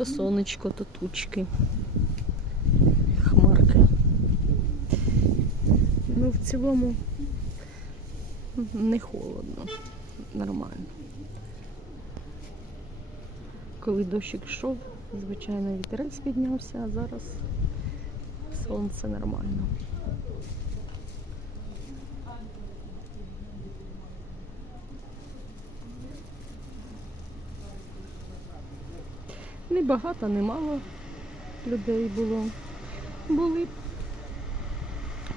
То сонечко, то тучки. Хмарки. Ну, в цілому не холодно. Нормально. Коли дощик йшов, звичайно, вітерець піднявся, а зараз сонце нормально. Не багато, не мало людей було. Були.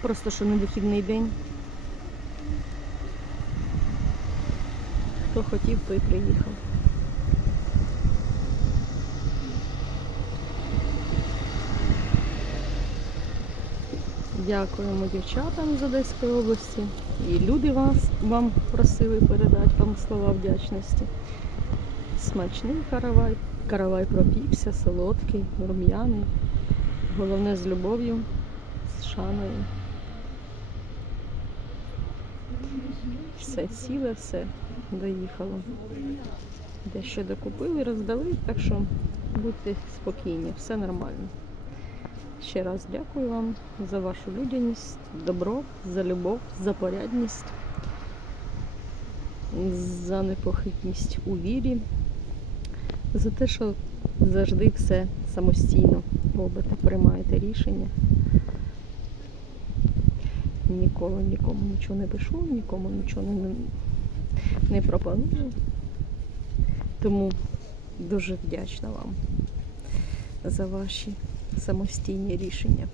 Просто що не вихідний день. Хто хотів, той приїхав. Дякуємо дівчатам з Одеської області. І люди вас, вам просили передати вам слова вдячності. Смачний каравай. Каравай пропікся, солодкий, рум'яний. Головне з любов'ю, з шаною. Все ціле, все доїхало. Дещо докупили, роздали, так що будьте спокійні, все нормально. Ще раз дякую вам за вашу людяність, добро, за любов, за порядність, за непохитність у вірі, за те, що завжди все самостійно робите, приймаєте рішення. Ніколи нікому нічого не пишу, нікому нічого не, не пропоную. Тому дуже вдячна вам за ваші самостійні рішення.